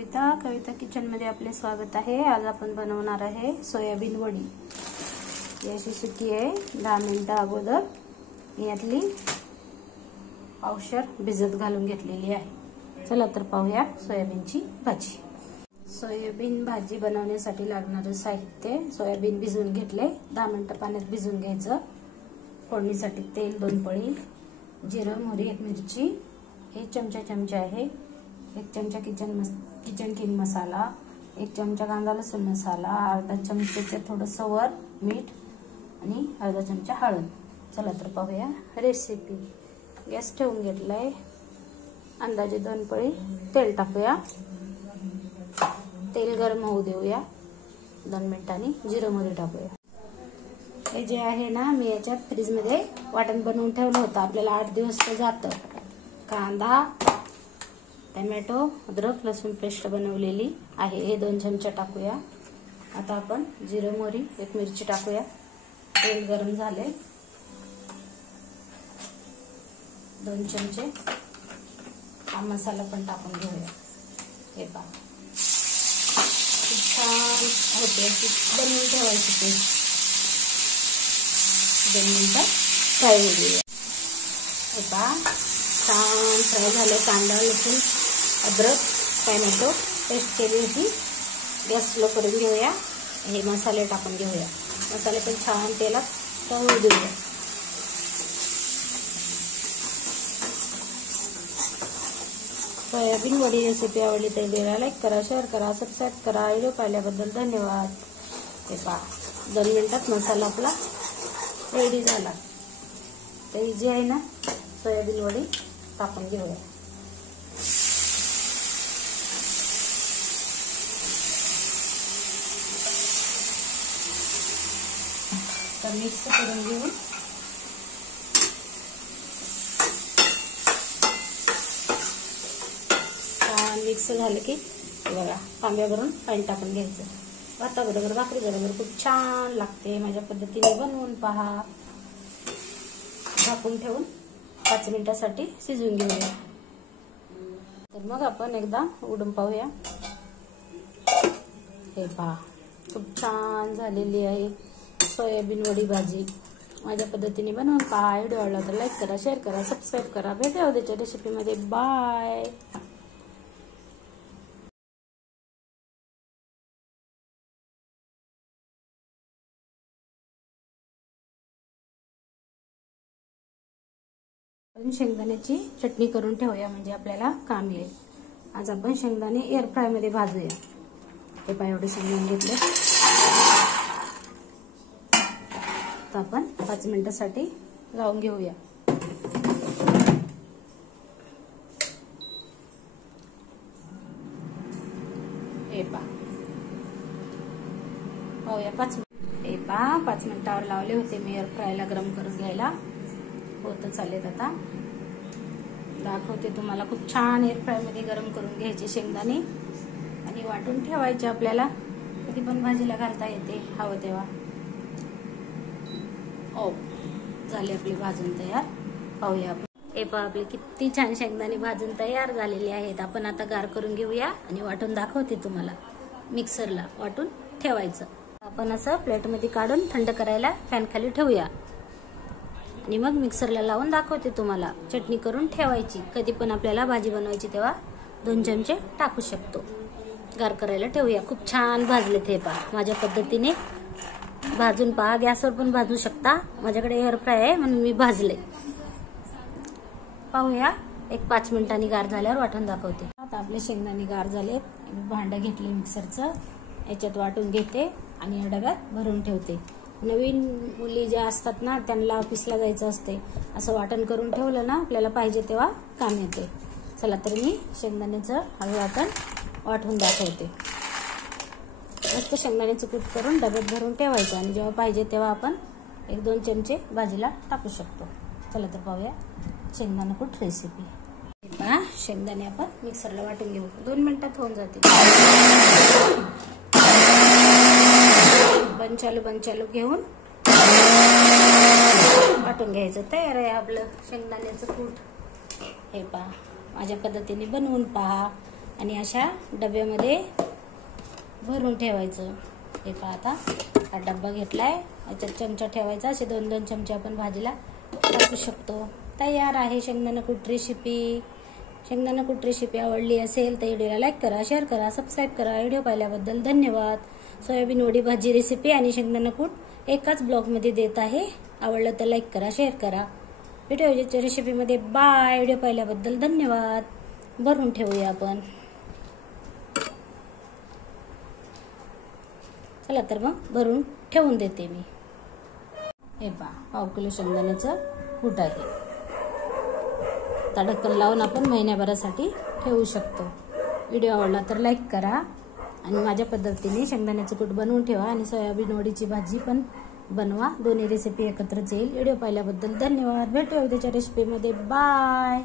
कविता kitchen मध्ये आपले स्वागत आहे। आज आपण बनवणार आहे सोयाबीन वडी। याची सुकी आहे 10 मिनिटं अगोदर यातली पावशर भिजत घालून घेतलेली आहे। चला तर पाहूया सोयाबीनची भाजी। सोयाबीन भाजी बनवण्यासाठी लागणारे साहित्य: सोयाबीन भिजवून घेतले, 10 मिनिटं पाण्यात भिजवून घ्यायचं। फोडणीसाठी तेल 2 पळी, जिरं, मोहरी, 1 मिरची, 1 चमचा आहे, 1 चमचा किचन किंग मसाला, 1 चमचा कांदा लसूण मसाला, अर्धा चमचा थोडंसं वर मीठ आणि अर्धा चमचा हळद। चला तर पाहूया रेसिपी। गॅस ठेवून घेतलाय, अंदाजे 2 पळी तेल टाकूया। तेल गरम होऊ देऊया, 2 मिनिटांनी जिरं मोहरी टाकूया। हे जे आहे ना, मी याच्यात फ्रीज मध्ये वाटण बनवून ठेवलं होतं, आपल्याला 8 दिवस तर जातं। कांदा, टोमॅटो, अद्रक लसूण पेस्ट बनवलेली आहे, हे 2 चमचे टाकूया। आता आपण जिरं मोहरी 1 मिरची टाकूया। तेल गरम झाले, 2 चमचे हा मसाला पण टाकून घेऊया। हे पहा, छान होते, अशी बनवून ठेवायची पेस्ट। 2 मिनिटं फ्राय होऊ देऊया। हे पहा, छान फ्राय झाले। कांदा लसूण अद्रक टोमॅटो पेस्ट केली होती, गॅस स्लो करून घेऊया। हे मसाले टाकून घेऊया, मसाले पण छान तेलात तळू देऊया। सोयाबीन वडी रेसिपी आवडली तर लाईक करा, शेअर करा, सबस्क्राईब करा। व्हिडिओ पाहिल्याबद्दल धन्यवाद। हे पहा, 2 मिनिटात मसाला आपला रेडी झाला। तर इजी आहे ना सोयाबीन वडी, टाकून घेऊया। तर मिक्स करून घेऊन छान मिक्स झालं की बघा, तांब्यावरून पाणी टाकून घ्यायचं। भाताबरोबर भाकरी बरोबर खूप छान लागते। माझ्या पद्धतीने बनवून पहा। झाकून ठेवून 5 मिनिटांसाठी शिजवून घेऊया। तर मग आपण एकदा उघडून पाहूया। हे पहा, खूप छान झालेली आहे सोयाबीन वडी भाजी। माझ्या पद्धतीने बनवून पहा। व्हिडिओ आवडला तर लाईक करा, शेअर करा, सबस्क्राईब करा। भेटूया उद्याच्या रेसिपीमध्ये। बाय। शेंगदाण्याची चटणी करून ठेवूया, म्हणजे आपल्याला काम येईल। आज आपण शेंगदाणे एअर फ्राय मध्ये भाजूया। हे पहा, एवढे शेंगदाणे घेतले, तर आपण 5 मिनिटांसाठी लावून घेऊया। हे पहा, पाहूया 5 मिनिटावर लावले होते मी एअर फ्रायला गरम करून घ्यायला। होत चालेल, आता दाखवते तुम्हाला। खूप छान एअर फ्राय मध्ये गरम करून घ्यायचे शेंगदाणे आणि वाटून ठेवायचे। आपल्याला कधी पण भाजीला घालता येते हवं तेव्हा। झाले आपली भाजून तयार, पाहूया आपण। हे पहा, आपले किती छान शेंगदाणे भाजून तयार झालेले आहेत। आपण आता गार करून घेऊया आणि वाटून दाखवते तुम्हाला। मिक्सरला वाटून ठेवायचं। आपण असं प्लेट मध्ये काढून थंड करायला फॅन खाली ठेवूया आणि मग मिक्सरला लावून दाखवते तुम्हाला। चटणी करून ठेवायची, कधी पण आपल्याला भाजी बनवायची तेव्हा 2 चमचे टाकू शकतो। गार करायला ठेवूया। खूप छान भाजलेत हे पहा। माझ्या पद्धतीने भाजून पहा, गॅसवर पण भाजू शकता। माझ्याकडे एअर फ्राय आहे म्हणून मी भाजले। पाहूया, 5 मिनिटांनी गार झाल्यावर वाटून दाखवते। आता आपले शेंगदाणे गार झालेत। भांडं घेतले मिक्सरचं, याच्यात वाटून घेते आणि डब्यात भरून ठेवते। नवीन मुली ज्या असतात ना, त्यांना ऑफिसला जायचं असते, असं वाटण करून ठेवलं ना, आपल्याला पाहिजे तेव्हा काम येते। चला तर मी शेंगदाण्याचं हळू वाटण वाटून दाखवते। मस्त शेंगदाण्याचं कूट करून डब्यात भरून ठेवायचं आणि जेव्हा पाहिजे तेव्हा आपण 1-2 चमचे भाजीला टाकू शकतो। चला तर पाहूया शेंगदाणा कूट रेसिपी। पहा, शेंगदाणे आपण मिक्सरला वाटून घेऊ, 2 मिनिटात होऊन जाते। बनचालू घेऊन वाटून घ्यायचं। तयार आहे आपलं शेंगदाण्याचं कूट। हे पहा, माझ्या पद्धतीने बनवून पहा आणि अशा डब्यामध्ये भरून ठेवायचं. हे पहा, आता हा डब्बा घेतलाय, याच्यात चमचा ठेवायचा. असे 2-2 चमचे आपण भाजीला टाकू शकतो. तयार आहे शेंगदाणा कूट रेसिपी. शेंगदाणा कूट रेसिपी आवडली असेल तर व्हिडिओला लाईक करा, शेअर करा, सबस्क्राईब करा. व्हिडिओ पाहिल्याबद्दल धन्यवाद. सोयाबीन वडी भाजी रेसिपी आणि शेंगदाणा कूट एकाच ब्लॉगमध्ये देत आहे. आवडलं तर लाईक करा, शेअर करा. व्हिडिओच्या रेसिपीमध्ये बाय. व्हिडिओ पाहिल्याबद्दल धन्यवाद. भरून ठेवूया आपण. चला तर मग भरून ठेवून देते मी. हे पहा, 1/2 किलो शेंगदाण्याचं कूट आहे. आता ढक्कन लावून आपण महिन्याभरासाठी ठेवू शकतो. व्हिडिओ आवडला तर लाईक करा आणि माझ्या पद्धतीने शेंगदाण्याचं कूट बनवून ठेवा आणि सोयाबीन वडीची भाजी पण बनवा. दोन्ही रेसिपी एकत्रच येईल. व्हिडिओ पाहिल्याबद्दल धन्यवाद. भेटूया उद्याच्या रेसिपीमध्ये. बाय.